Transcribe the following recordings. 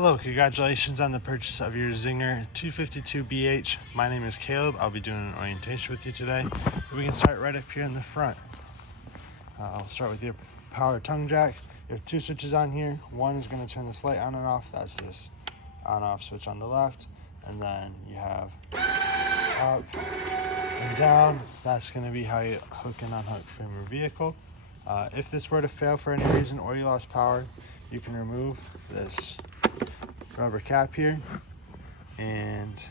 Hello, congratulations on the purchase of your Zinger 252BH. My name is Caleb. I'll be doing an orientation with you today. We can start right up here in the front. I'll start with your power tongue jack. You have two switches on here. One is going to turn this light on and off. That's this on-off switch on the left. And then you have up and down. That's going to be how you hook and unhook from your vehicle. If this were to fail for any reason or you lost power, you can remove this rubber cap here, and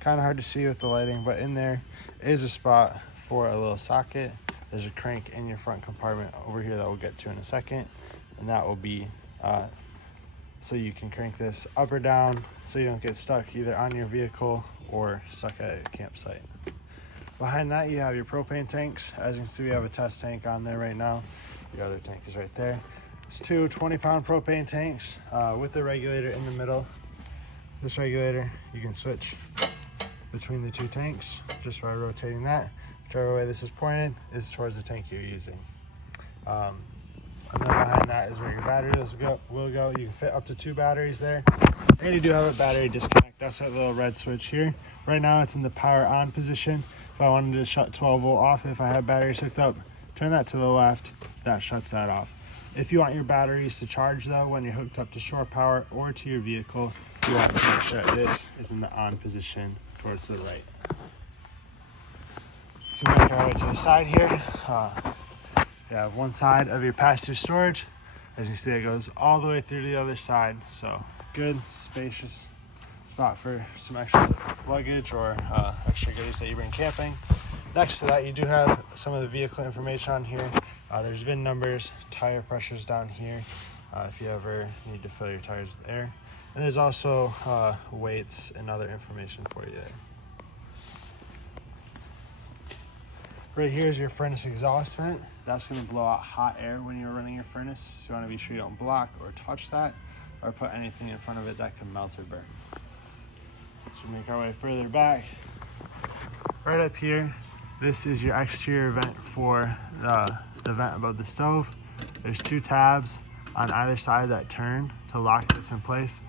kind of hard to see with the lighting, but in there is a spot for a little socket. There's a crank in your front compartment over here that we'll get to in a second, and that will be so you can crank this up or down so you don't get stuck either on your vehicle or stuck at a campsite. Behind that you have your propane tanks. As you can see, we have a test tank on there right now. The other tank is right there. It's two 20-pound propane tanks with the regulator in the middle. This regulator, you can switch between the two tanks just by rotating that. Whichever way this is pointed is towards the tank you're using. And then behind that is where your batteries will go. You can fit up to 2 batteries there. And you do have a battery disconnect. That's that little red switch here. Right now it's in the power on position. If I wanted to shut 12 volt off, if I have batteries hooked up, turn that to the left, that shuts that off. If you want your batteries to charge though, when you're hooked up to shore power or to your vehicle, you want to make sure this is in the on position towards the right. You can make our way to the side here. You have one side of your pass-through storage. As you can see, it goes all the way through to the other side. So good, spacious spot for some extra luggage or extra goodies that you bring camping. Next to that, you do have some of the vehicle information on here. There's VIN numbers, tire pressures down here if you ever need to fill your tires with air. And there's also weights and other information for you there. Right here is your furnace exhaust vent. That's going to blow out hot air when you're running your furnace. So you want to be sure you don't block or touch that or put anything in front of it that can melt or burn. So make our way further back. Right up here, this is your exterior vent for the vent above the stove. There's 2 tabs on either side that turn to lock this in place.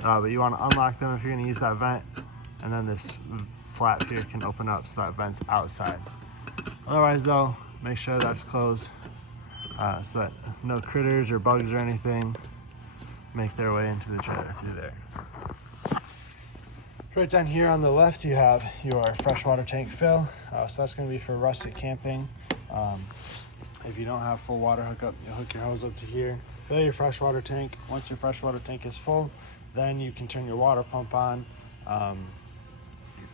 But you want to unlock them if you're going to use that vent. And then this flap here can open up so that vent's outside. Otherwise though, make sure that's closed so that no critters or bugs or anything make their way into the trailer through there. Right down here on the left, you have your freshwater tank fill. So that's going to be for rustic camping. If you don't have full water hookup, you'll hook your hose up to here. Fill your freshwater tank. Once your freshwater tank is full, then you can turn your water pump on,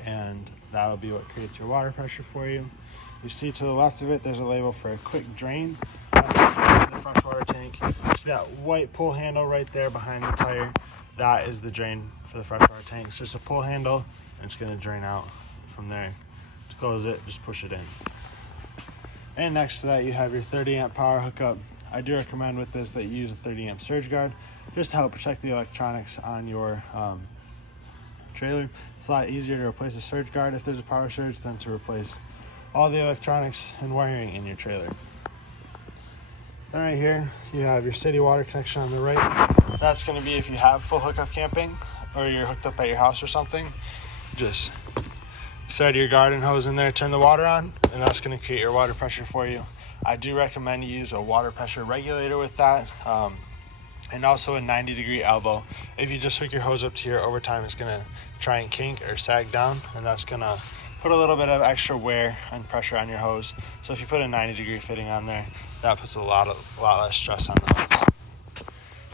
and that'll be what creates your water pressure for you. You see to the left of it, there's a label for a quick drain. That's the drain for the freshwater tank. You see that white pull handle right there behind the tire? That is the drain for the freshwater tank. It's just a pull handle, and it's going to drain out from there. To close it, just push it in. And next to that, you have your 30 amp power hookup. I do recommend with this that you use a 30 amp surge guard just to help protect the electronics on your trailer. It's a lot easier to replace a surge guard if there's a power surge than to replace all the electronics and wiring in your trailer. Then right here, you have your city water connection on the right. That's going to be if you have full hookup camping or you're hooked up at your house or something. Just thread your garden hose in there, turn the water on, and that's going to create your water pressure for you. I do recommend you use a water pressure regulator with that, and also a 90-degree elbow. If you just hook your hose up to here, over time it's going to try and kink or sag down, and that's going to put a little bit of extra wear and pressure on your hose. So if you put a 90-degree fitting on there, that puts a lot less stress on the hose.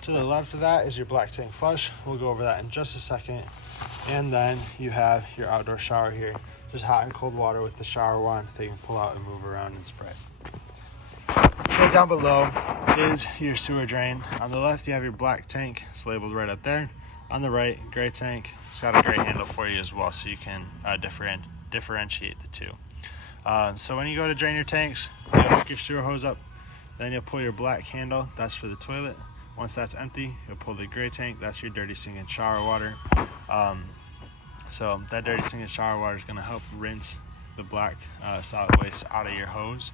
To the left of that is your black tank flush. We'll go over that in just a second. And then you have your outdoor shower here. Just hot and cold water with the shower wand that you can pull out and move around and spray. Right down below is your sewer drain. On the left, you have your black tank. It's labeled right up there. On the right, gray tank. It's got a gray handle for you as well, so you can differentiate the two. So when you go to drain your tanks, you'll hook your sewer hose up. Then you'll pull your black handle. That's for the toilet. Once that's empty, you'll pull the gray tank. That's your dirty sink and shower water. So that dirty sink and shower water is going to help rinse the black solid waste out of your hose.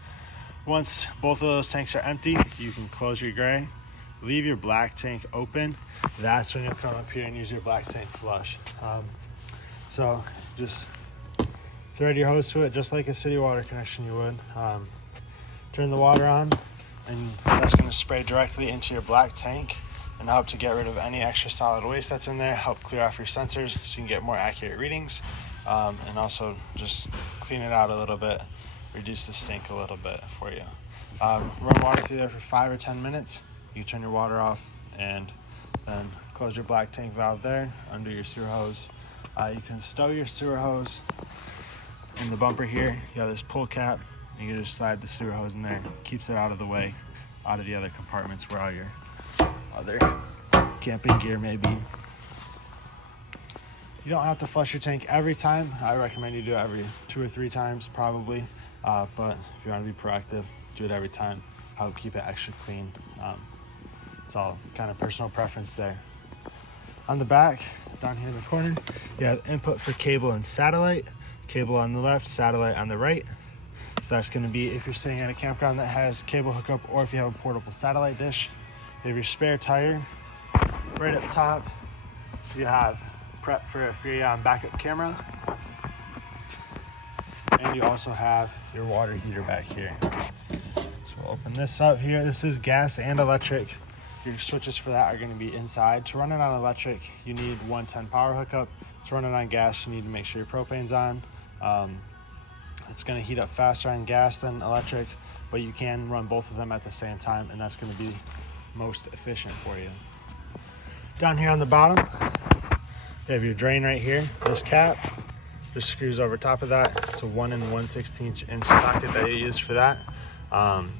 Once both of those tanks are empty, you can close your gray leave your black tank open, that's when you'll come up here and use your black tank flush. So just thread your hose to it just like a city water connection you would. Turn the water on, and that's going to spray directly into your black tank and help to get rid of any extra solid waste that's in there, help clear off your sensors so you can get more accurate readings, and also just clean it out a little bit, reduce the stink a little bit for you. Run water through there for 5 or 10 minutes. You turn your water off and then close your black tank valve there under your sewer hose. You can stow your sewer hose in the bumper here. You have this pull cap. You can just slide the sewer hose in there. Keeps it out of the way, out of the other compartments where all your other camping gear may be. You don't have to flush your tank every time. I recommend you do it every 2 or 3 times probably. But if you want to be proactive, do it every time. Help keep it extra clean. It's all kind of personal preference there. On the back, down here in the corner, you have input for cable and satellite. Cable on the left, satellite on the right. So that's going to be if you're staying at a campground that has cable hookup, or if you have a portable satellite dish. You have your spare tire. Right up top, you have prep for if you're on backup camera. And you also have your water heater back here. So we'll open this up here. This is gas and electric. Your switches for that are going to be inside. To run it on electric, you need 110 power hookup. To run it on gas, you need to make sure your propane's on. It's going to heat up faster on gas than electric, but you can run both of them at the same time, and that's going to be most efficient for you. Down here on the bottom, you have your drain right here. This cap just screws over top of that. It's a 1 1/16 inch socket that you use for that. And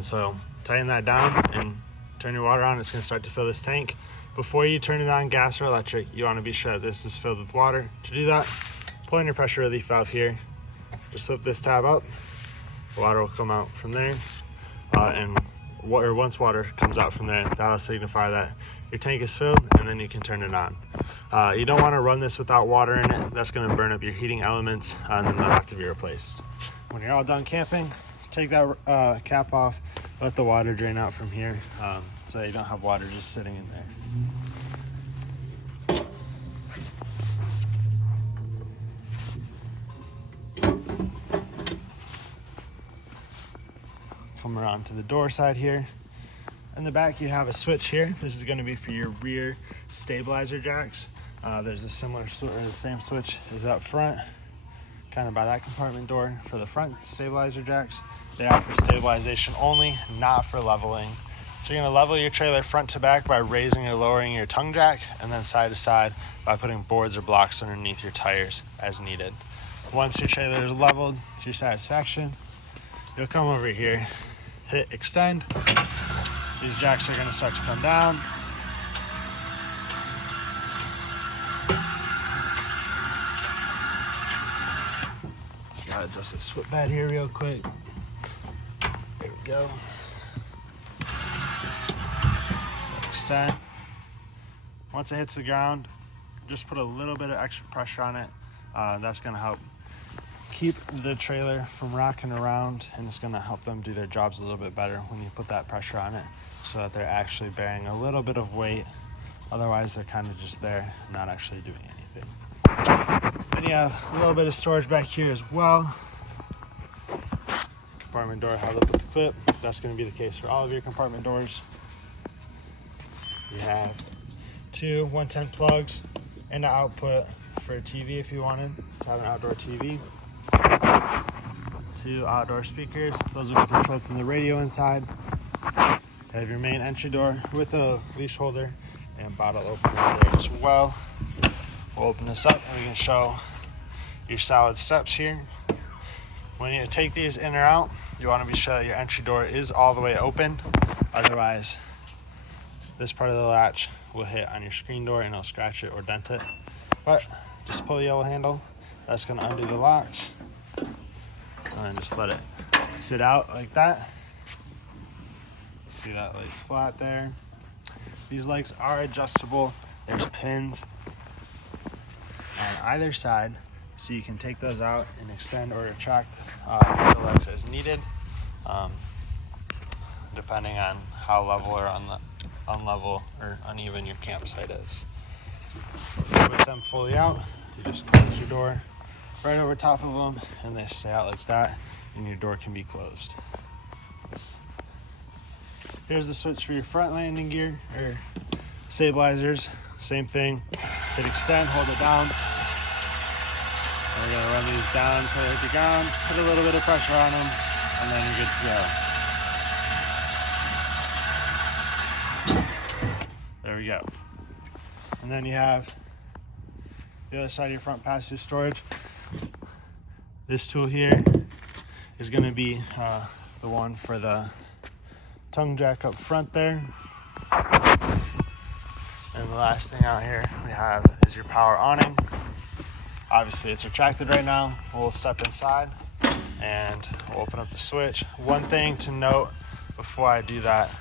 so tighten that down and turn your water on. It's going to start to fill this tank. Before you turn it on gas or electric, you want to be sure that this is filled with water. To do that, pull in your pressure relief valve here. Just slip this tab up. Water will come out from there. Once water comes out from there, that'll signify that your tank is filled, and then you can turn it on. You don't want to run this without water in it. That's going to burn up your heating elements, and then they'll have to be replaced. When you're all done camping, take that cap off, let the water drain out from here, so you don't have water just sitting in there. Come around to the door side here. In the back, you have a switch here. This is going to be for your rear stabilizer jacks. There's a similar the same switch is up front, kind of by that compartment door for the front stabilizer jacks. They are for stabilization only, not for leveling. So you're going to level your trailer front to back by raising or lowering your tongue jack, and then side to side by putting boards or blocks underneath your tires as needed. Once your trailer is leveled to your satisfaction, you'll come over here, hit extend. These jacks are going to start to come down. Gotta adjust this foot pad here real quick. There we go. So extend. Once it hits the ground, just put a little bit of extra pressure on it. That's going to help keep the trailer from rocking around, and it's going to help them do their jobs a little bit better when you put that pressure on it, so that they're actually bearing a little bit of weight. Otherwise, they're kind of just there, not actually doing anything. Then you have a little bit of storage back here as well. Compartment door held up with the clip. That's going to be the case for all of your compartment doors. You have 2 110 plugs and an output for a TV if you wanted to have an outdoor TV. 2 outdoor speakers. Those will be controlled from the radio inside. You have your main entry door with a leash holder and bottle opener there as well. We'll open this up and we can show your solid steps here. When you take these in or out, you want to be sure that your entry door is all the way open. Otherwise, this part of the latch will hit on your screen door and it'll scratch it or dent it. But just pull the yellow handle. That's going to undo the locks. And then just let it sit out like that. See that lays flat there. These legs are adjustable. There's pins on either side, so you can take those out and extend or retract the legs as needed, depending on how level or unlevel or uneven your campsite is. With them fully out, you just close your door right over top of them, and they stay out like that, and your door can be closed. Here's the switch for your front landing gear or stabilizers. Same thing. Hit extend, hold it down. And we're gonna run these down until they hit the ground. Put a little bit of pressure on them, and then you're good to go. There we go. And then you have the other side of your front pass-through storage. This tool here is going to be the one for the tongue jack up front there. And the last thing out here we have is your power awning. Obviously it's retracted right now. We'll step inside and we'll open up the switch. One thing to note before I do that,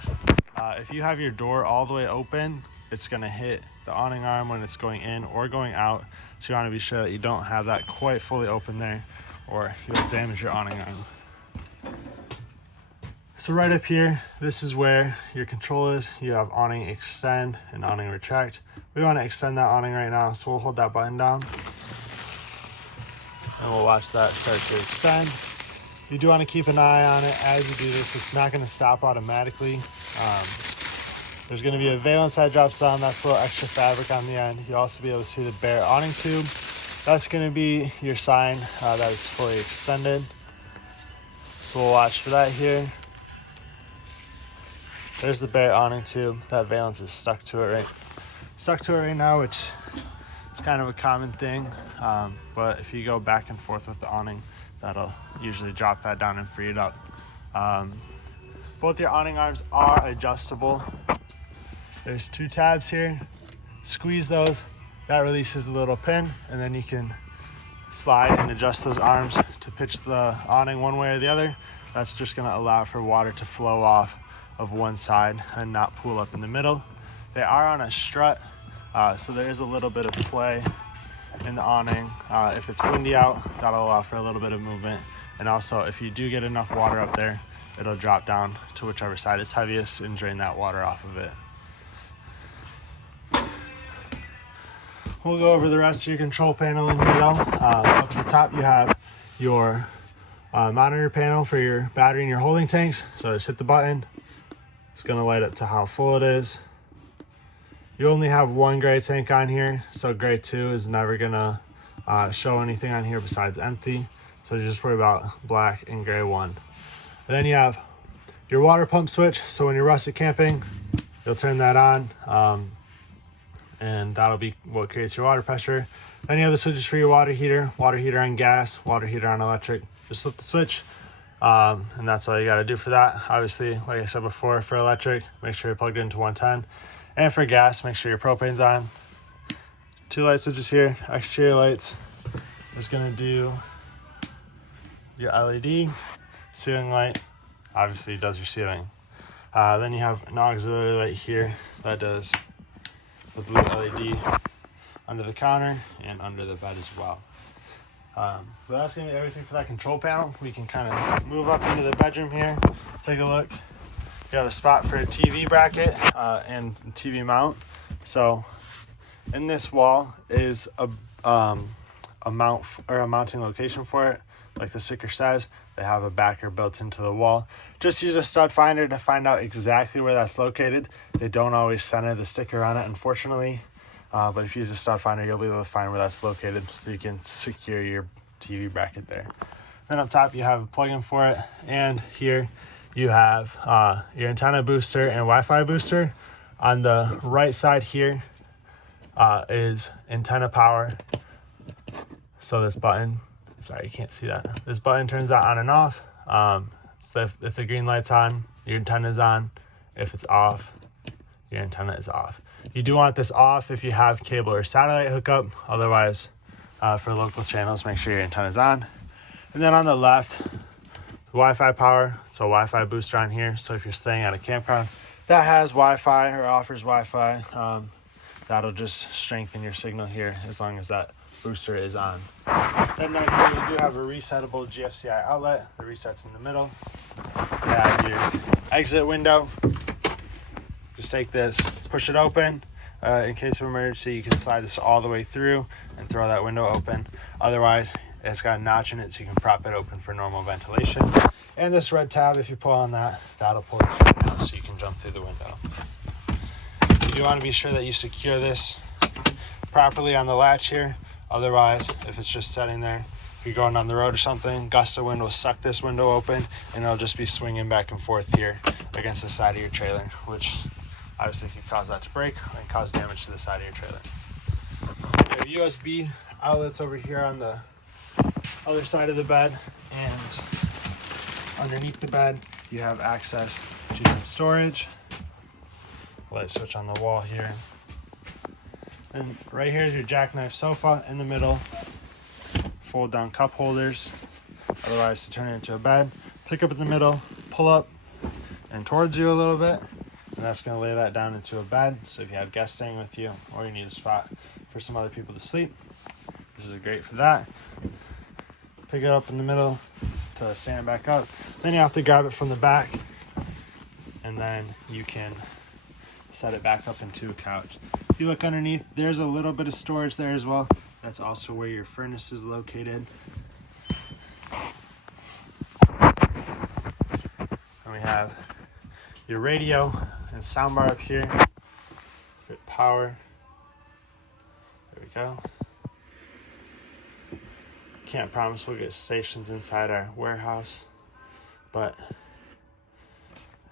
if you have your door all the way open, it's going to hit the awning arm when it's going in or going out. So you want to be sure that you don't have that quite fully open there, or you'll damage your awning arm. So right up here, this is where your control is. You have awning extend and awning retract. We want to extend that awning right now, so we'll hold that button down. And we'll watch that start to extend. You do want to keep an eye on it as you do this. It's not going to stop automatically. There's going to be a valence that drops down. That's a little extra fabric on the end. You'll also be able to see the bare awning tube. That's going to be your sign that it's fully extended. So we'll watch for that here. There's the bare awning tube. That valence is stuck to it right now, which is kind of a common thing. But if you go back and forth with the awning, that'll usually drop that down and free it up. Both your awning arms are adjustable. There's 2 tabs here. Squeeze those. That releases the little pin, and then you can slide and adjust those arms to pitch the awning one way or the other. That's just going to allow for water to flow off of one side and not pool up in the middle. They are on a strut, so there is a little bit of play in the awning. If it's windy out, that'll allow for a little bit of movement. And also, if you do get enough water up there, it'll drop down to whichever side is heaviest and drain that water off of it. We'll go over the rest of your control panel in here though. Up at the top you have your monitor panel for your battery and your holding tanks. So just hit the button. It's going to light up to how full it is. You only have one gray tank on here, so gray 2 is never going to show anything on here besides empty. So just worry about black and gray 1. And then you have your water pump switch. So when you're rustic camping, you'll turn that on. And that'll be what creates your water pressure. Then you have the switches for your water heater on gas, water heater on electric. Just flip the switch, and that's all you got to do for that. Obviously, like I said before, for electric, make sure you're plugged into 110. And for gas, make sure your propane's on. 2 light switches here, exterior lights. It's going to do your LED, ceiling light, obviously it does your ceiling. Then you have an auxiliary light here that does the blue LED under the counter and under the bed as well. But that's going to be everything for that control panel. We can kind of move up into the bedroom here, take a look. You have a spot for a TV bracket and TV mount. So in this wall is a mount or a mounting location for it. Like the sticker says, they have a backer built into the wall. Just use a stud finder to find out exactly where that's located. They don't always center the sticker on it, unfortunately. But if you use a stud finder, you'll be able to find where that's located so you can secure your TV bracket there. Then up top, you have a plug-in for it. And here you have your antenna booster and Wi-Fi booster. On the right side here is antenna power. So this button, sorry, you can't see that. This button turns that on and off. If the green light's on, your antenna is on. If it's off, your antenna is off. You do want this off if you have cable or satellite hookup. Otherwise, for local channels, make sure your antenna is on. And then on the left, Wi-Fi power. So Wi-Fi booster on here. So if you're staying at a campground that has Wi-Fi or offers Wi-Fi, that'll just strengthen your signal here as long as that booster is on. Then next here you do have a resettable GFCI outlet. The reset's in the middle. You have your exit window. Just take this, push it open. In case of emergency, you can slide this all the way through and throw that window open. Otherwise, it's got a notch in it, so you can prop it open for normal ventilation. And this red tab, if you pull on that, that'll pull it straight down so you can jump through the window. You want to be sure that you secure this properly on the latch here. Otherwise, if it's just sitting there, if you're going down the road or something, gust of wind will suck this window open, and it'll just be swinging back and forth here against the side of your trailer, which obviously could cause that to break and cause damage to the side of your trailer. You have USB outlets over here on the other side of the bed, and underneath the bed you have access to some storage. Light switch on the wall here. And right here is your jackknife sofa in the middle. Fold down cup holders, otherwise to turn it into a bed. Pick up in the middle, pull up and towards you a little bit, and that's going to lay that down into a bed. So if you have guests staying with you, or you need a spot for some other people to sleep, this is great for that. Pick it up in the middle to stand it back up. Then you have to grab it from the back, and then you can set it back up into a couch. If you look underneath, there's a little bit of storage there as well. That's also where your furnace is located. And we have your radio and soundbar up here. Fit power. There we go. Can't promise we'll get stations inside our warehouse, but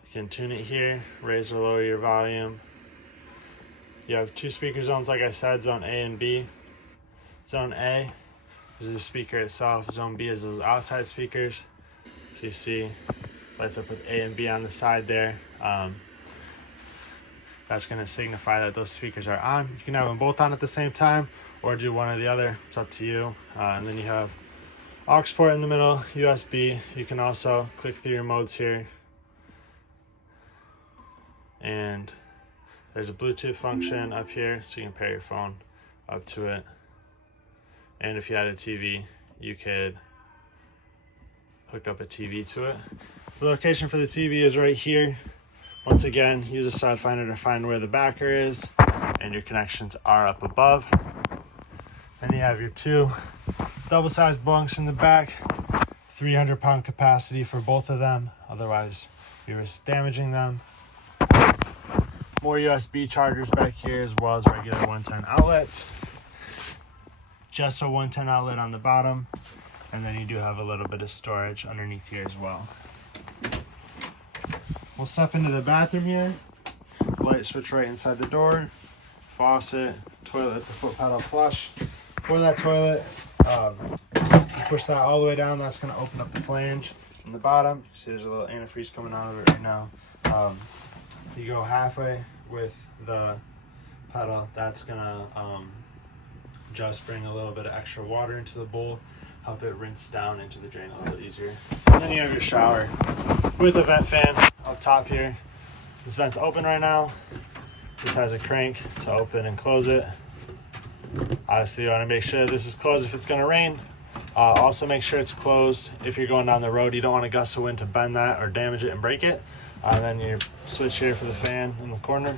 you can tune it here, raise or lower your volume. You have 2 speaker zones, like I said, zone A and B. Zone A is the speaker itself. Zone B is those outside speakers. So you see, lights up with A and B on the side there. That's going to signify that those speakers are on. You can have them both on at the same time, or do one or the other. It's up to you. And then you have aux port in the middle, USB. You can also click through your modes here. And there's a Bluetooth function up here, so you can pair your phone up to it. And if you had a TV, you could hook up a TV to it. The location for the TV is right here. Once again, use a side finder to find where the backer is, and your connections are up above. Then you have your 2 double-sized bunks in the back, 300-pound capacity for both of them, otherwise you risk damaging them. More USB chargers back here, as well as regular 110 outlets. Just a 110 outlet on the bottom, and then you do have a little bit of storage underneath here as well. We'll step into the bathroom here. Light switch right inside the door. Faucet, toilet, the foot pedal flush. For that toilet, you push that all the way down. That's going to open up the flange in the bottom. You see there's a little antifreeze coming out of it right now. If you go halfway with the pedal, that's going to just bring a little bit of extra water into the bowl, help it rinse down into the drain a little easier. And then you have your shower with a vent fan up top here. This vent's open right now. This has a crank to open and close it. Obviously, you want to make sure this is closed if it's going to rain. Also make sure it's closed if you're going down the road. You don't want a gust of wind to bend that or damage it and break it. Then your switch here for the fan in the corner.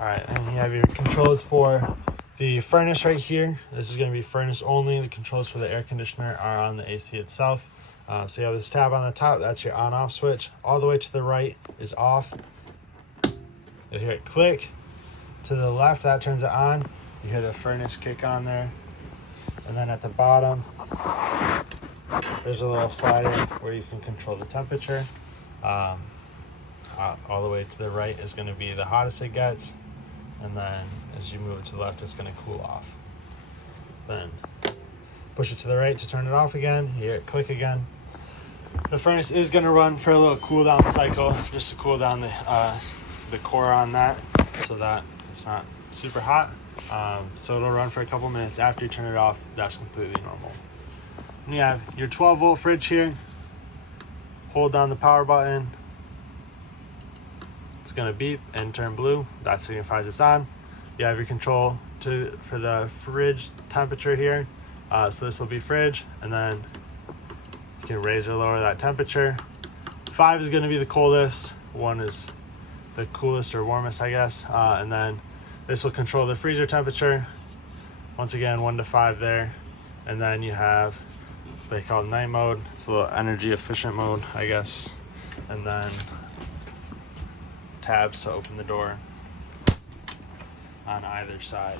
Alright, and you have your controls for the furnace right here. This is going to be furnace only. The controls for the air conditioner are on the AC itself. So you have this tab on the top, that's your on-off switch. All the way to the right is off. You'll hear it click. To the left, that turns it on. You hear the furnace kick on there. And then at the bottom, there's a little slider where you can control the temperature. All the way to the right is going to be the hottest it gets. And then as you move it to the left, it's going to cool off. Then push it to the right to turn it off again. You hear it click again. The furnace is going to run for a little cool down cycle, just to cool down the core on that, so that it's not super hot. So it'll run for a couple minutes. After you turn it off, that's completely normal. And you have your 12-volt fridge here. Hold down the power button. It's going to beep and turn blue. That signifies it's on. You have your control for the fridge temperature here. So this will be fridge, and then you can raise or lower that temperature. 5 is going to be the coldest, 1 is the coolest or warmest, I guess. And then this will control the freezer temperature. Once again, 1 to 5 there. And then you have what they call night mode. It's a little energy efficient mode, I guess. And then tabs to open the door on either side.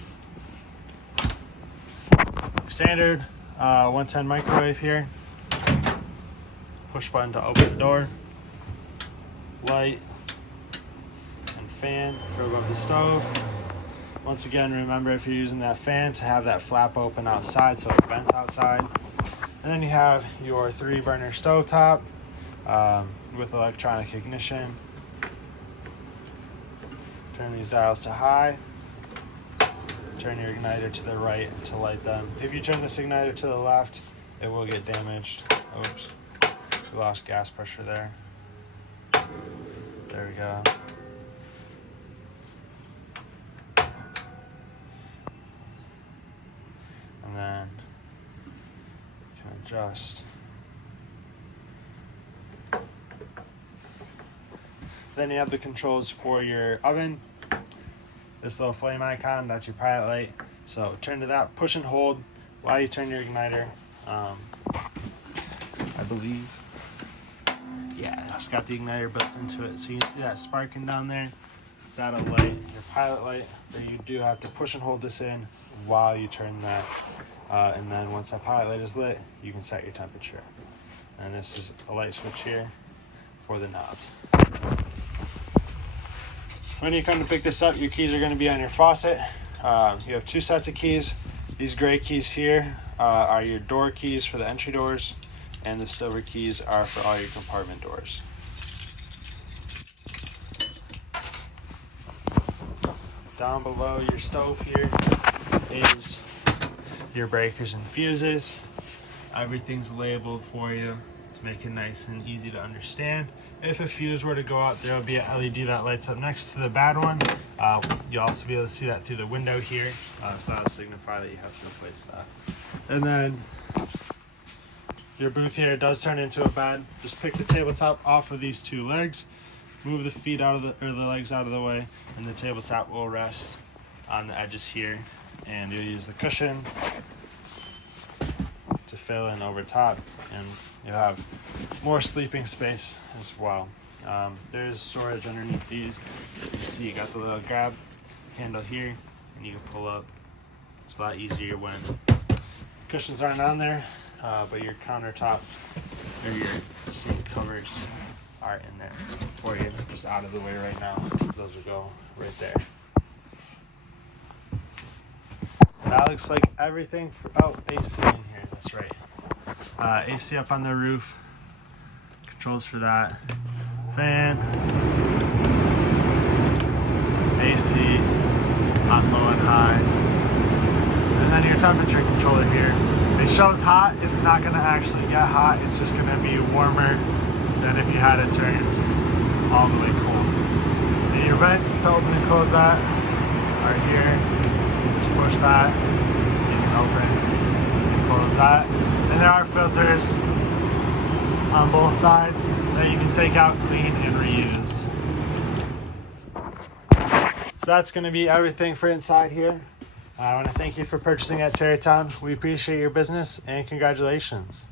Standard 110 microwave here. Push button to open the door. Light and fan for above the stove. Once again, remember if you're using that fan to have that flap open outside so it vents outside. And then you have your 3-burner stovetop with electronic ignition. Turn these dials to high. Turn your igniter to the right to light them. If you turn this igniter to the left, it will get damaged. Oops, we lost gas pressure there. There we go. And then you can adjust. Then you have the controls for your oven. This little flame icon, that's your pilot light. So turn to that, push and hold while you turn your igniter. I believe. Yeah, it's got the igniter built into it. So you can see that sparking down there. That'll light your pilot light. But you do have to push and hold this in while you turn that. And then once that pilot light is lit, you can set your temperature. And this is a light switch here for the knobs. When you come to pick this up, your keys are going to be on your faucet. You have 2 sets of keys. These gray keys here are your door keys for the entry doors, and the silver keys are for all your compartment doors. Down below your stove here is your breakers and fuses. Everything's labeled for you to make it nice and easy to understand. If a fuse were to go out, there will be an LED that lights up next to the bad one. You'll also be able to see that through the window here, so that'll signify that you have to replace that. And then your booth here does turn into a bed. Just pick the tabletop off of these 2 legs, move the feet out of the legs out of the way, and the tabletop will rest on the edges here. And you'll use the cushion to fill in over top, and you'll have more sleeping space as well. There's storage underneath these. You see you got the little grab handle here, and you can pull up. It's a lot easier when cushions aren't on there, but your countertop or your sink covers are in there for you, just out of the way right now. Those will go right there. That looks like everything for, AC in here, that's right. AC up on the roof, controls for that, fan, AC on low and high, and then your temperature controller here. It shows hot, it's not going to actually get hot, it's just going to be warmer than if you had it turned all the way cold. And your vents to open and close that are here. Just push that, you can open and close that. And there are filters on both sides that you can take out, clean, and reuse. So that's going to be everything for inside here. I want to thank you for purchasing at Terrytown. We appreciate your business and congratulations.